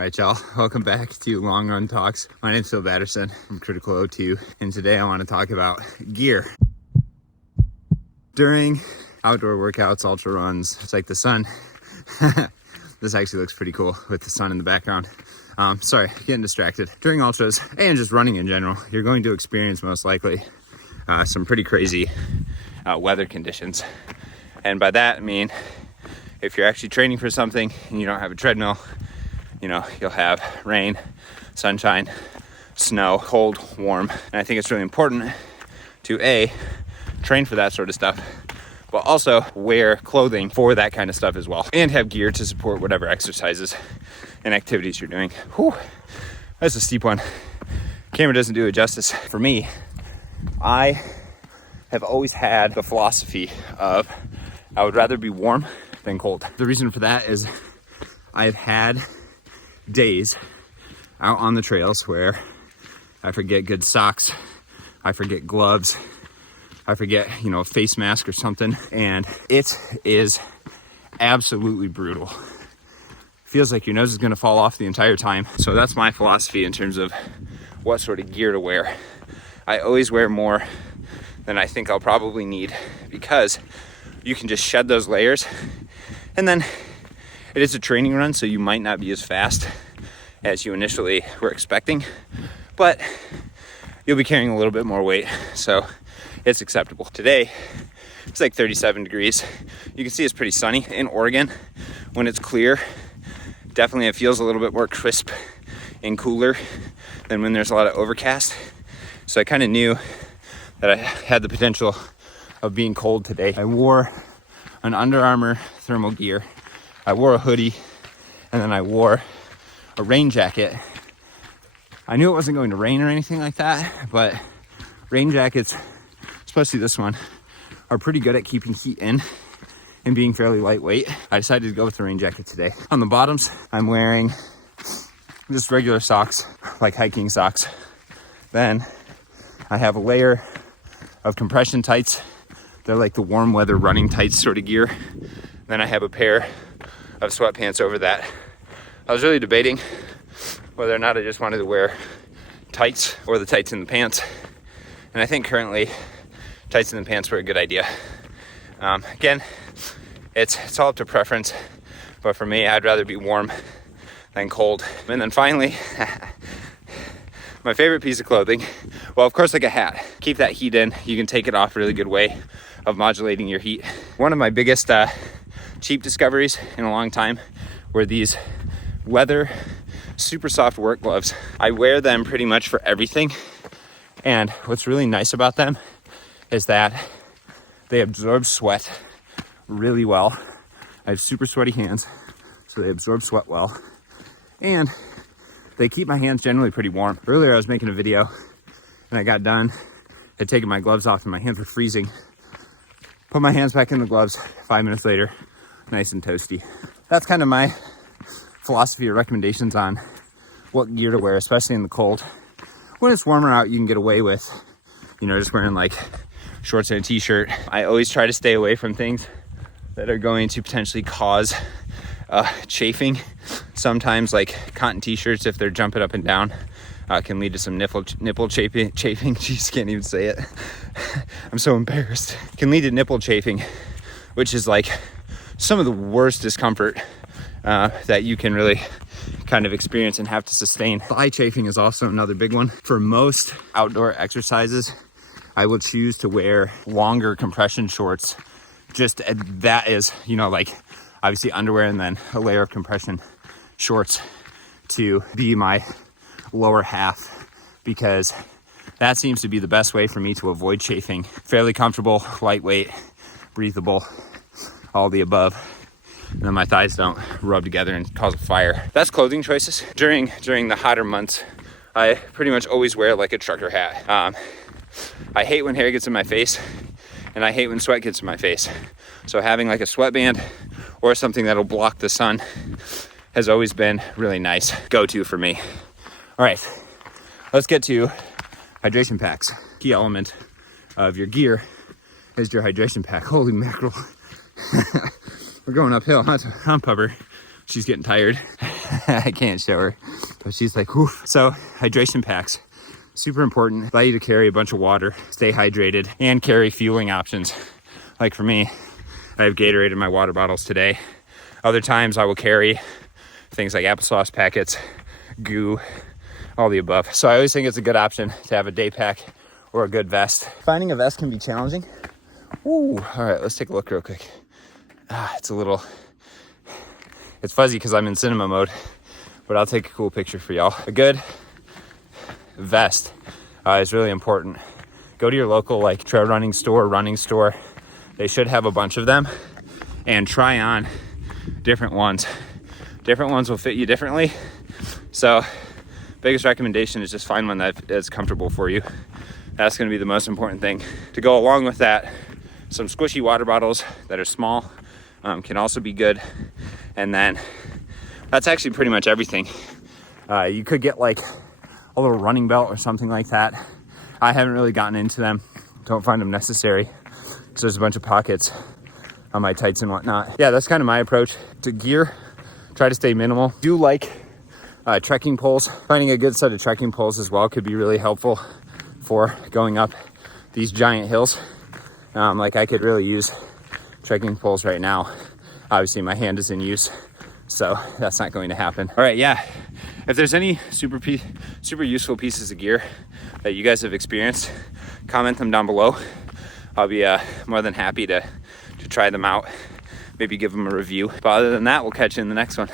All right, y'all, welcome back to Long Run Talks. My name's Phil Batterson from Critical O2, and today I want to talk about gear. During outdoor workouts, ultra runs, it's like the sun. This actually looks pretty cool with the sun in the background. Sorry, getting distracted. During ultras and just running in general, you're going to experience most likely some pretty crazy weather conditions. And by that I mean, if you're actually training for something and you don't have a treadmill, you know, you'll have rain, sunshine, snow, cold, warm. And I think it's really important to A, train for that sort of stuff, but also wear clothing for that kind of stuff as well. And have gear to support whatever exercises and activities you're doing. Whew, that's a steep one. Camera doesn't do it justice. For me, I have always had the philosophy of I would rather be warm than cold. The reason for that is I've had days out on the trails where I forget good socks, I forget gloves, I forget, a face mask or something, and it is absolutely brutal. Feels like your nose is gonna fall off the entire time. So that's my philosophy in terms of what sort of gear to wear. I always wear more than I think I'll probably need because you can just shed those layers, and then it is a training run, so you might not be as fast as you initially were expecting, but you'll be carrying a little bit more weight, so it's acceptable. Today, it's like 37 degrees. You can see it's pretty sunny in Oregon. When it's clear, definitely it feels a little bit more crisp and cooler than when there's a lot of overcast. So I kind of knew that I had the potential of being cold today. I wore an Under Armour thermal gear. I wore a hoodie, and then I wore a rain jacket. I knew it wasn't going to rain or anything like that, but rain jackets, especially this one, are pretty good at keeping heat in and being fairly lightweight. I decided to go with the rain jacket today. On the bottoms, I'm wearing just regular socks, like hiking socks. Then I have a layer of compression tights. They're like the warm weather running tights sort of gear. Then I have a pair of sweatpants over that. I was really debating whether or not I just wanted to wear tights or the tights in the pants. And I think currently tights in the pants were a good idea. Again, it's all up to preference, but for me, I'd rather be warm than cold. And then finally, my favorite piece of clothing, well, of course, like a hat. Keep that heat in. You can take it off, really good way of modulating your heat. One of my biggest cheap discoveries in a long time were these leather super soft work gloves. I wear them pretty much for everything, and what's really nice about them is that they absorb sweat really well. I have super sweaty hands, so they absorb sweat well, and they keep my hands generally pretty warm. Earlier I was making a video and I got done, had taken my gloves off and my hands were freezing. Put my hands back in the gloves, 5 minutes later, nice and toasty. That's kind of my philosophy or recommendations on what gear to wear, especially in the cold. When it's warmer out, you can get away with, just wearing like shorts and a t-shirt. I always try to stay away from things that are going to potentially cause chafing. Sometimes like cotton t-shirts, if they're jumping up and down, can lead to some nipple chafing. Jeez, can't even say it. I'm so embarrassed. Can lead to nipple chafing, which is like some of the worst discomfort that you can really kind of experience and have to sustain. Thigh chafing is also another big one. For most outdoor exercises, I will choose to wear longer compression shorts. Just that is, like obviously underwear and then a layer of compression shorts to be my lower half, because that seems to be the best way for me to avoid chafing. Fairly comfortable, lightweight, breathable, all the above. And then my thighs don't rub together and cause a fire. That's clothing choices. During the hotter months, I pretty much always wear like a trucker hat. I hate when hair gets in my face, and I hate when sweat gets in my face. So having like a sweatband or something that'll block the sun has always been really nice go-to for me. All right, let's get to hydration packs. Key element of your gear is your hydration pack. Holy mackerel. We're going uphill, huh, Pupper? She's getting tired. I can't show her, but she's like, whew. So hydration packs, super important. Allow you to carry a bunch of water, stay hydrated, and carry fueling options. Like for me, I have Gatorade in my water bottles today. Other times I will carry things like applesauce packets, goo, all the above. So I always think it's a good option to have a day pack or a good vest. Finding a vest can be challenging. Ooh, all right, let's take a look real quick. It's fuzzy because I'm in cinema mode, but I'll take a cool picture for y'all. A good vest is really important. Go to your local like trail running store, running store. They should have a bunch of them, and try on different ones. Different ones will fit you differently. So biggest recommendation is just find one that is comfortable for you. That's gonna be the most important thing. To go along with that, some squishy water bottles that are small can also be good. And then that's actually pretty much everything. You could get like a little running belt or something like that. I haven't really gotten into them. Don't find them necessary because there's a bunch of pockets on my tights and whatnot. Yeah, that's kind of my approach to gear. Try to stay minimal. Do like trekking poles. Finding a good set of trekking poles as well could be really helpful for going up these giant hills. Like I could really use trekking poles right now. Obviously my hand is in use, so that's not going to happen. All right, yeah. If there's any super useful pieces of gear that you guys have experienced, comment them down below. I'll be more than happy to try them out, maybe give them a review. But other than that, we'll catch you in the next one.